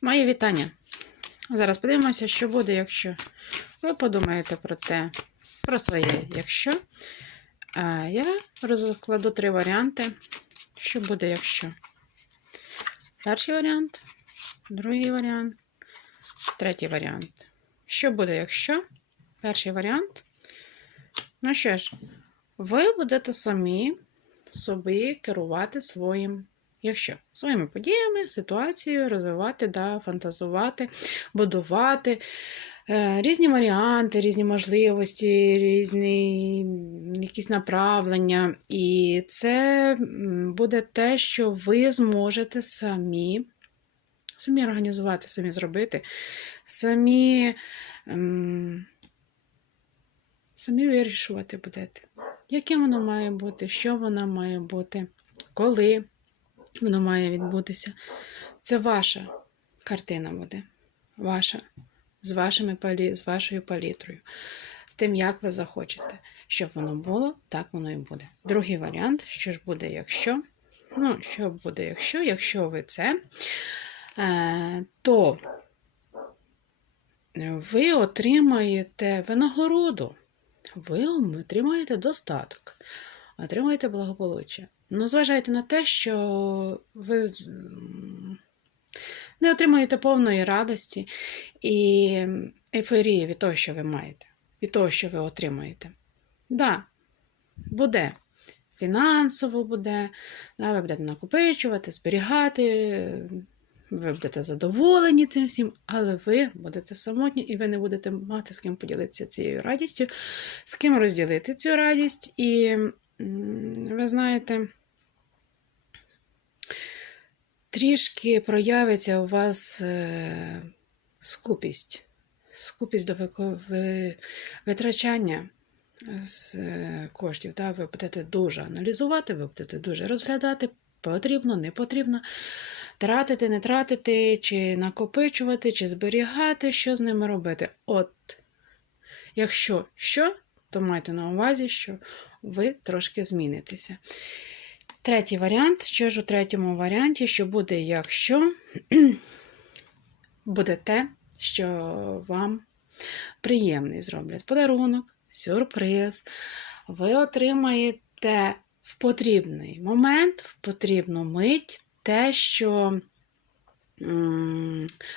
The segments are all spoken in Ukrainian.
Мої вітання. Зараз подивимося, що буде, якщо ви подумаєте про те, про своє, якщо. Я розкладу три варіанти. Що буде, якщо? Перший варіант, другий варіант, третій варіант. Що буде, якщо? Перший варіант. Ну що ж, ви будете самі собі керувати своїм Якщо своїми подіями, ситуацією розвивати, да, фантазувати, будувати е, різні варіанти, різні можливості, різні якісь направлення. І це буде те, що ви зможете самі, самі організувати, самі зробити, самі, ем, самі вирішувати будете. Яким воно має бути, що воно має бути, коли воно має відбутися. Це ваша картина буде. Ваша. З, вашими з вашою палітрою. З тим, як ви захочете. Щоб воно було, так воно і буде. Другий варіант, що ж буде, якщо. Ну, що буде, якщо, якщо ви це, е, то ви отримаєте винагороду. Ви отримаєте достаток, отримаєте благополуччя. Ну, зважайте на те, що ви не отримаєте повної радості і ейфорії від того, що ви маєте, від того, що ви отримаєте. Да, буде. Фінансово буде, да, ви будете накопичувати, зберігати, ви будете задоволені цим всім, але ви будете самотні і ви не будете мати з ким поділитися цією радістю, з ким розділити цю радість. І ви знаєте, трішки проявиться у вас е, скупість, скупість до витрачання з е, коштів. Да? Ви будете дуже аналізувати, ви будете дуже розглядати, потрібно, не потрібно. Тратити, не тратити, чи накопичувати, чи зберігати, що з ними робити. От, якщо що, то майте на увазі, що ви трошки змінитеся. Третій варіант. Що ж у третьому варіанті, що буде, якщо буде те, що вам приємний зроблять подарунок, сюрприз. Ви отримаєте в потрібний момент, в потрібну мить те, що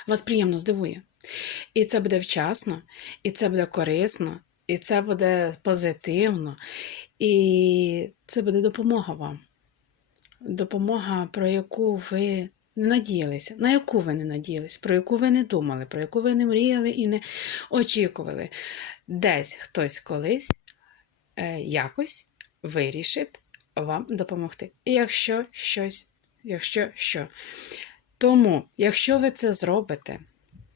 вас приємно здивує. І це буде вчасно, і це буде корисно, і це буде позитивно, і це буде допомога вам. Допомога, про яку ви не надіялися, на яку ви не надіялись, про яку ви не думали, про яку ви не мріяли і не очікували. Десь хтось колись е, якось вирішить вам допомогти. І якщо щось, якщо що. Тому, якщо ви це зробите,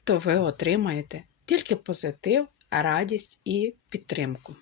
то ви отримаєте тільки позитив, радість і підтримку.